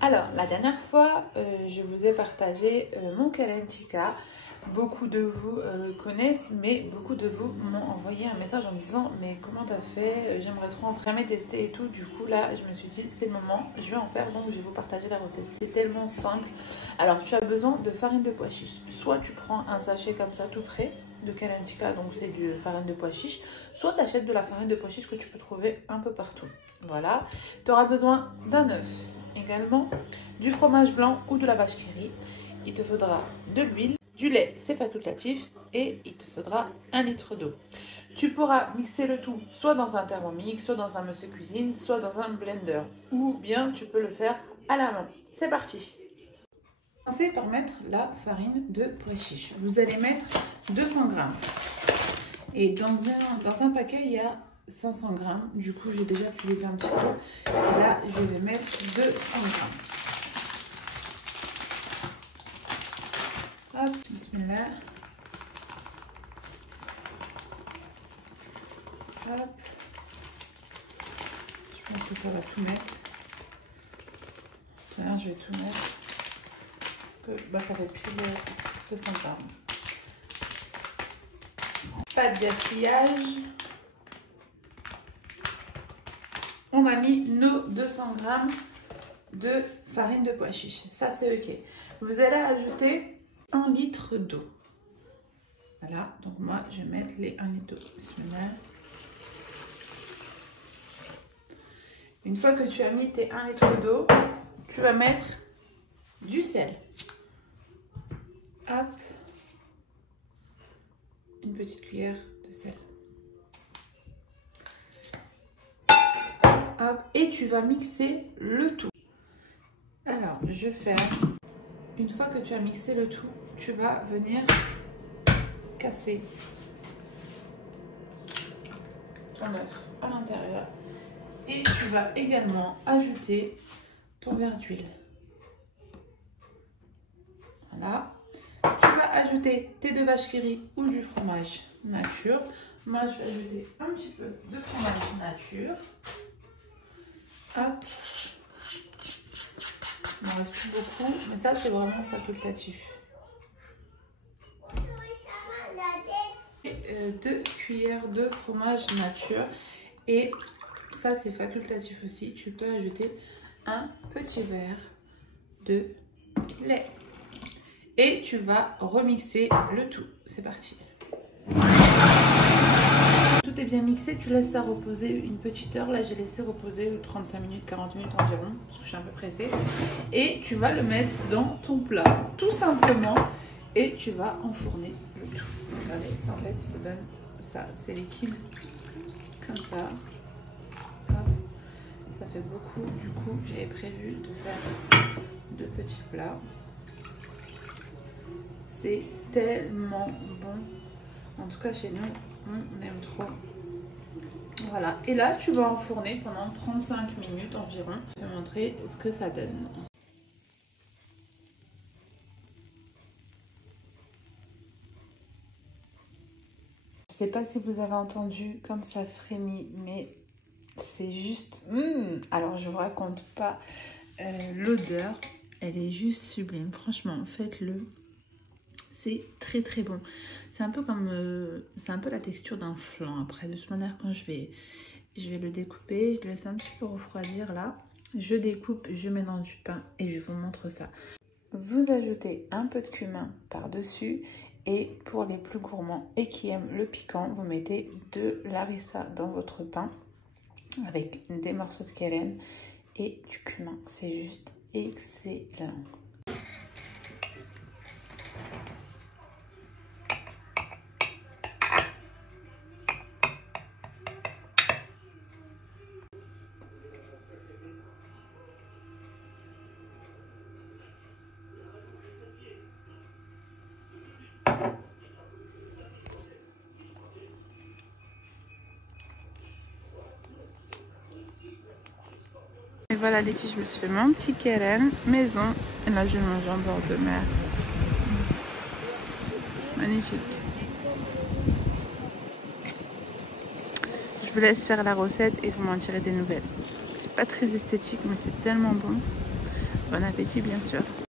Alors, la dernière fois, je vous ai partagé mon Keren Tikka. Beaucoup de vous connaissent, mais beaucoup de vous m'ont envoyé un message en me disant « Mais comment t'as fait? J'aimerais trop en faire, jamais tester et tout. » Du coup, là, je me suis dit « C'est le moment, je vais en faire, donc je vais vous partager la recette. » C'est tellement simple. Alors, tu as besoin de farine de pois chiche. Soit tu prends un sachet comme ça tout prêt de Keren Tikka, donc c'est du farine de pois chiche. Soit tu achètes de la farine de pois chiche que tu peux trouver un peu partout. Voilà. Tu auras besoin d'un œuf. Également du fromage blanc ou de la vache qui rit. Il te faudra de l'huile, du lait, c'est facultatif, et il te faudra 1 litre d'eau. Tu pourras mixer le tout soit dans un Thermomix, soit dans un Monsieur Cuisine, soit dans un blender, ou bien tu peux le faire à la main. C'est parti. Commencez par mettre la farine de pois chiche. Vous allez mettre 200 g. Et dans un paquet, il y a 500 g. Du coup, j'ai déjà utilisé un petit peu. Et là, je vais mettre 200 g. Hop, bismillah. Hop. Je pense que ça va tout mettre. Tiens, je vais tout mettre. Parce que ça fait pile 200 g. Pas de gaspillage. On a mis nos 200 g de farine de pois chiche. Ça, c'est ok. Vous allez ajouter 1 litre d'eau. Voilà. Donc, moi, je vais mettre les 1 litre d'eau. Bismillah. Une fois que tu as mis tes 1 litre d'eau, tu vas mettre du sel. Hop. Une petite cuillère de sel. Hop, et tu vas mixer le tout. Alors, je vais faire, une fois que tu as mixé le tout, tu vas venir casser ton œuf à l'intérieur. Et tu vas également ajouter ton verre d'huile. Voilà. Tu vas ajouter tes 2 vaches qui rient ou du fromage nature. Moi, je vais ajouter un petit peu de fromage nature. Hop. Il m'en reste plus beaucoup, mais ça, c'est vraiment facultatif. Et 2 cuillères de fromage nature. Et ça, c'est facultatif aussi. Tu peux ajouter un petit verre de lait. Et tu vas remixer le tout. C'est parti. Tout est bien mixé, tu laisses ça reposer une petite heure. Là, j'ai laissé reposer 35 minutes, 40 minutes environ, parce que je suis un peu pressée. Et tu vas le mettre dans ton plat, tout simplement. Et tu vas enfourner le tout. Regardez, ça, en fait, ça donne ça. C'est liquide, comme ça. Hop. Ça fait beaucoup. Du coup, j'avais prévu de faire 2 petits plats. C'est tellement bon. En tout cas, chez nous, on aime trop. Voilà. Et là, tu vas enfourner pendant 35 minutes environ. Je vais montrer ce que ça donne. Je sais pas si vous avez entendu comme ça frémit, mais c'est juste... Alors, je vous raconte pas l'odeur. Elle est juste sublime. Franchement, faites-le. C'est très très bon. C'est un peu comme... c'est un peu la texture d'un flan. Après, de toute manière, quand je vais le découper, je le laisse un petit peu refroidir là. Je découpe, je mets dans du pain et je vous montre ça. Vous ajoutez un peu de cumin par-dessus. Et pour les plus gourmands et qui aiment le piquant, vous mettez de l'harissa dans votre pain avec des morceaux de keren et du cumin. C'est juste excellent. Et voilà les filles, je me suis fait mon petit keren maison. Et là je le mange en bord de mer. Magnifique. Je vous laisse faire la recette et vous m'en direz des nouvelles. C'est pas très esthétique mais c'est tellement bon. Bon appétit bien sûr.